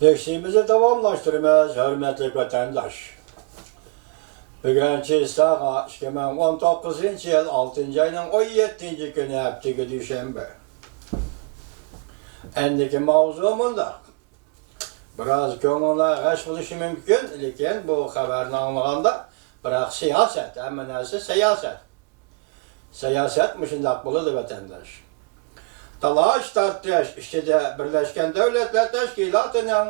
Dersimizi tamamlaştırmaz, hürmetli vatandaş. Bugünkü saat 2019 yıl 6. ayının 17. günü hafta Düşenbe. Endiki mavzumunda biraz konular kaç buluşu mümkün, lakin bu haberini anlaganda bırak siyaset, ama neyse siyaset. Siyaset mışındak buludu vatandaş. Talaş tartış, işte de Birleşken Devletler Teşkilatı'nın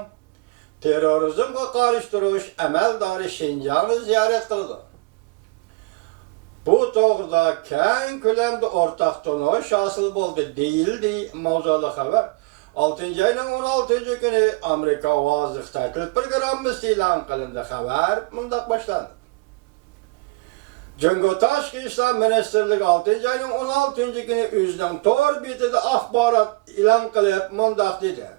terörizmle karıştırış emeldarı Şincan'ı ziyaret kıldı. Bu doğruda keng kölemde ortak tonuş hasıl oldu değildi mavzalı haber. 6. ayının 16. günü Amerika Vazık Taklid Programı ilan kılındı haber bundak başlandı. Cungo Taşkı İslam Ministerlik 6. ayının 16. günü üzden tor bitidi ahbarat ilan kılıp mundak dedi.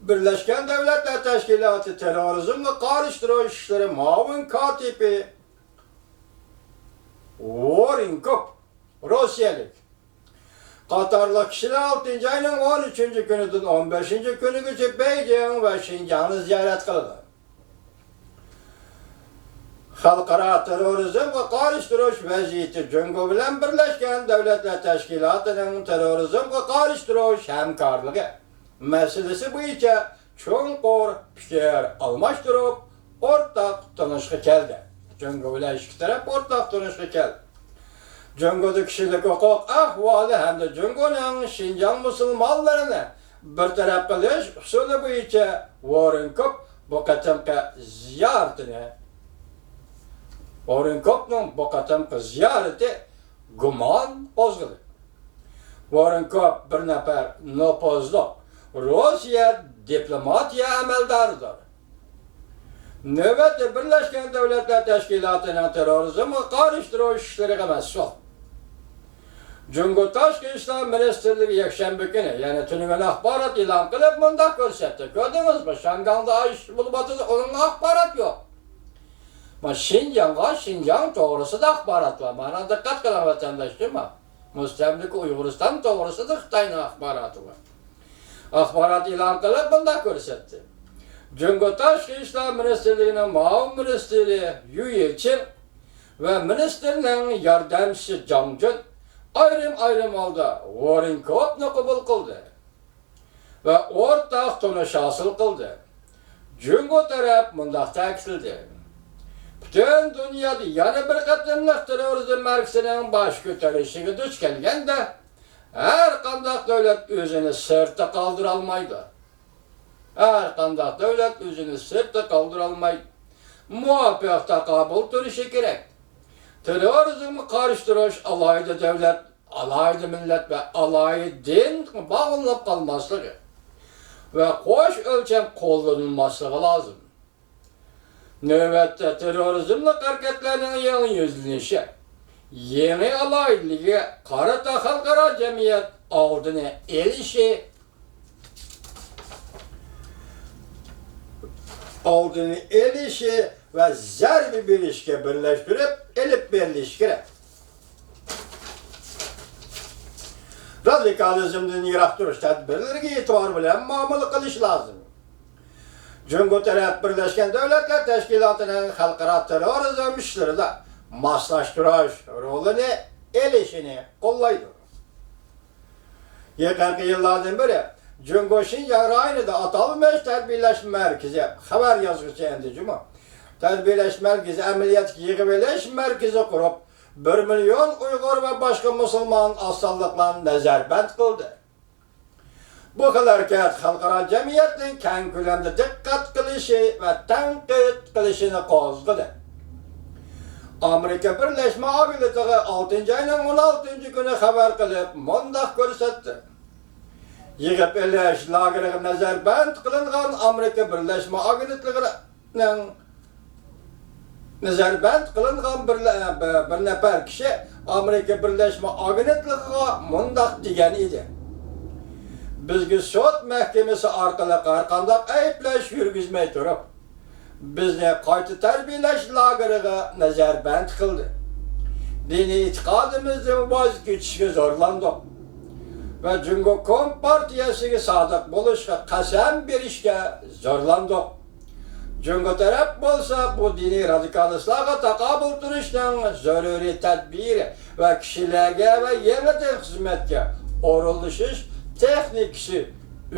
Birleşken Devletler Teşkilatı terörizmle karıştırış işleri muavin katibi Warren Cook, Rusyalık. Katarlı kişiler 6. ayının 13. günüdün 15. günü geçip Beijing ve Şincan'ı ziyaret kıldı. Halkara terörizm ve karıştırış vaziyeti Cungo bilen Birleşken Devletler Teşkilatı'nın terörizm ve karıştırış hemkarlığı meselesi boyunca çukur fikir almıştırıp ortak tanışkı geldi. Cungo bilen iki taraf ortak tanışkı geldi. Cungo'da kişilik hukuk ahvali hem de Cungo'nun Şincan Müslümanlarını bir taraf kılış usulü boyunca Warren Cook bu katımki ziyaretini Warren Cook'un bu katımki ziyareti guman bozuldu. Warren Cook bir nefer nopozluk Rusya diplomatiya ameldarıdır. Növbette Birleşken Devletler Teşkilatı'nın terörizmi karıştırış işleri mesul. Cungo Taşkı İslam Ministerliği yakşembe günü, yani tünümen ahbarat ilan kılıp mundak görsetti. Gördünüz mü? Şangang'da iş bulmadı, onun ahbarat yok. Ama Şincan doğrusu da ahbarat var. Bana dikkat kılan vatandaş değil mi? Müstemlik Uyguristan doğrusu da Xitay'ın ahbaratı var. Ahbarat ilan kılıp mundak görsetti. Cungo Taşkı İslam Ministerliği'nin Mağun Ministeri Yu Yilçin ve Ministerinin yardımcısı Zhang Jun ayrım aldı Warren Cook'nu kabul kıldı ve ortak tanış hasıl kıldı. Cungo taraf mundak ta'kidledi. Bütün dünyada yana bir katımlık terörizm merkezinin baş götürüşüne duç kelgen de her kandak devlet özünü sırta kaldıralmaydı. Her kandak devlet özünü sırta kaldıralmaydı. Muvaffak kabul turuşu gerek. Terörizmi karıştırış alaydı devlet, alaydı millet ve alaydı din bağlanıp kalmaslığı ve hoş ölçem kullanılması lazım. Növbette terörizmle hareketlerinin yeni yüzlenişi, yeni alaylığı, karata halkara cemiyet aldığını elişi ve zerbi bir ilişki birleştirip elip birleştirip radikalizmden yirak duruş tedbirlerine itibar bilen muamele kılış lazım. Cungo taraf Birleşken Devletler Teşkilatı'nın halkara terörizm işleri de maslaştırış rolünü elişini kollaydı. Yakın yıllardan beri Cungo Şincan rayonunda atılmış terbiyeleşme merkezi haber yazıcısı endi cuma. Terbiyeleşme merkezi ameliyat yığıveleş merkezi kurup 1 milyon Uygur ve başka Müslüman asallıklarını nezarband kıldı. Bu hareket halkara cemiyetin keng kölemde dikkat kılışı ve tenkit kılışını kozladı. Amerika Birleşme Abiletiği 6. ayının 16. günü haber kılıp mundak görsetti. Yığıp eleş lagırı nezarband kılıngan Amerika Birleşme Abiletiği'nin nezarband kılıngan bir nefer kişi Amerika Birleşme Abiletiği'ne mundak degen idi. Bizgi sot mahkemesi arkalı qarqandaq ayıplaş yürgüzmey turib, bizni qayta terbiyeleş lagırıga nezarband kıldı. Dini itikadımızdan vaz geçişe zorlandık. ve Cungo Kompartiyasiga sodiq bo'lishga qasam berishga zorlandik. Cungo taraf bo'lsa bu diniy radikalistlarga taqobil turishning zaruriy tadbiri va kishilarga va yangi xizmatga o'rnatishish texnikasi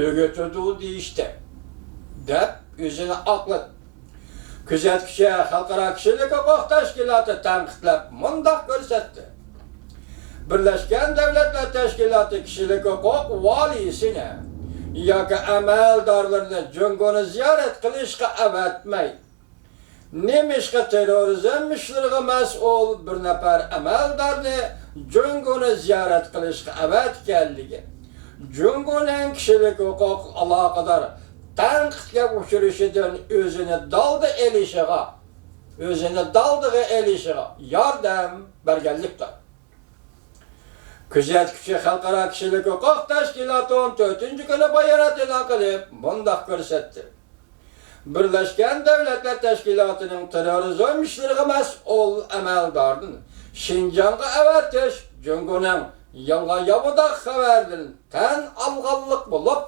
o'rgatadi deyishdi deb o'zini oqladi. Kuzatuvchi xalqaro kishilik huquq tashkiloti tanqidlab mundoq ko'rsatdi. Birlashgan Davlatlar Tashkiloti kishilik huquq valisini yoki amaldorlarni Jungoni ziyorat qilishga avatmay, nemishqa terrorizm ishlariga mas'ul bir nafar amaldorni Jungoni ziyorat qilishga avatganligi, Jungoning kishilik huquq aloqador tanqidga uchrishidan o'zini daldiga elishiga yordam berganlikdir. Kuzatuvchi xalqaro kishilik huquq tashkiloti 14-kuni bayonot e'lon qilib, bundoq ko'rsatdi. Birlashgan Davlatlar Tashkilotining terrorizm ishlariga mas'ul amaldorni Şinjanga avatish Jungoning yangi yobida xabardan tan olganlik bo'lib,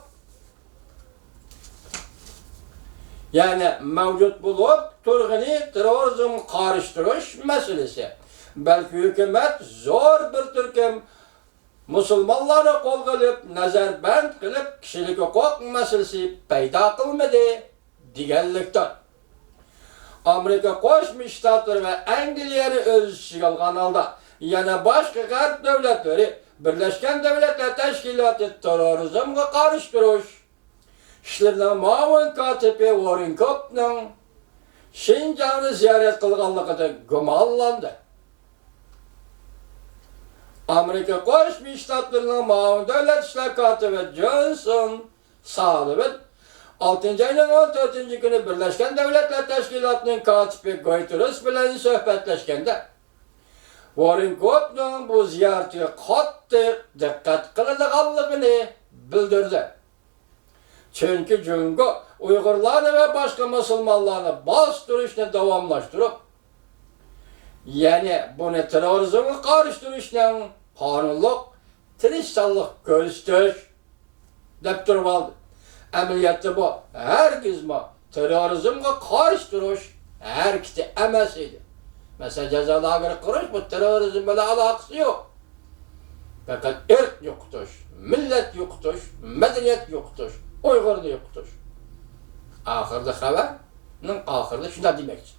yani mevcut bulup turg'ini terrorizm qarşıtırış meselesi. Belki hükümet zor bir turkum Müslümanları kol kılıp, nazarband kılıp kişilik hukuk meselesi payda kılmadı deganlikdir. Amerika Qo'shma Shtatlar ve Angliyani öz içine algan halda yana başka G'arb devletleri Birleşken Devletler Teşkilatı terrorizmga qarshi turish ishlarida muavin katibi Warren Koppning Şinjanni ziyorat qilganligida gumonlandi. Amerika Qo'shma Shtatlarining muavin davlat ishlar katibi Johnson Sullivan 6-ayning 14-kuni Birleşken Devletler Teşkilatı'nın katibi Guterres bilan suhbatlashganda Warren Koppning bu ziyaratiga qattiq diqqat qiladiganligini bildirdi. Çünkü Jungo Uyg'urlarni ve başka Müslümanlarni bostirishni davomlashtirib, yani buni terrorizmga qarshi turishning qonunliq, tirishchanlik ko'rsatish deb turib oldi. Amaliyotda bu hargizmi terrorizmga qarshi turish harakati emas edi. Mesela ceza lageri qurish bu terrorizm bilan aloqasi yo'q. Faqat irq yo'qotish, millat yo'qotish, madaniyat yo'qotish, Uyg'urni yo'qotish. Oxirgi xabarning oxirida shunday demoqchi.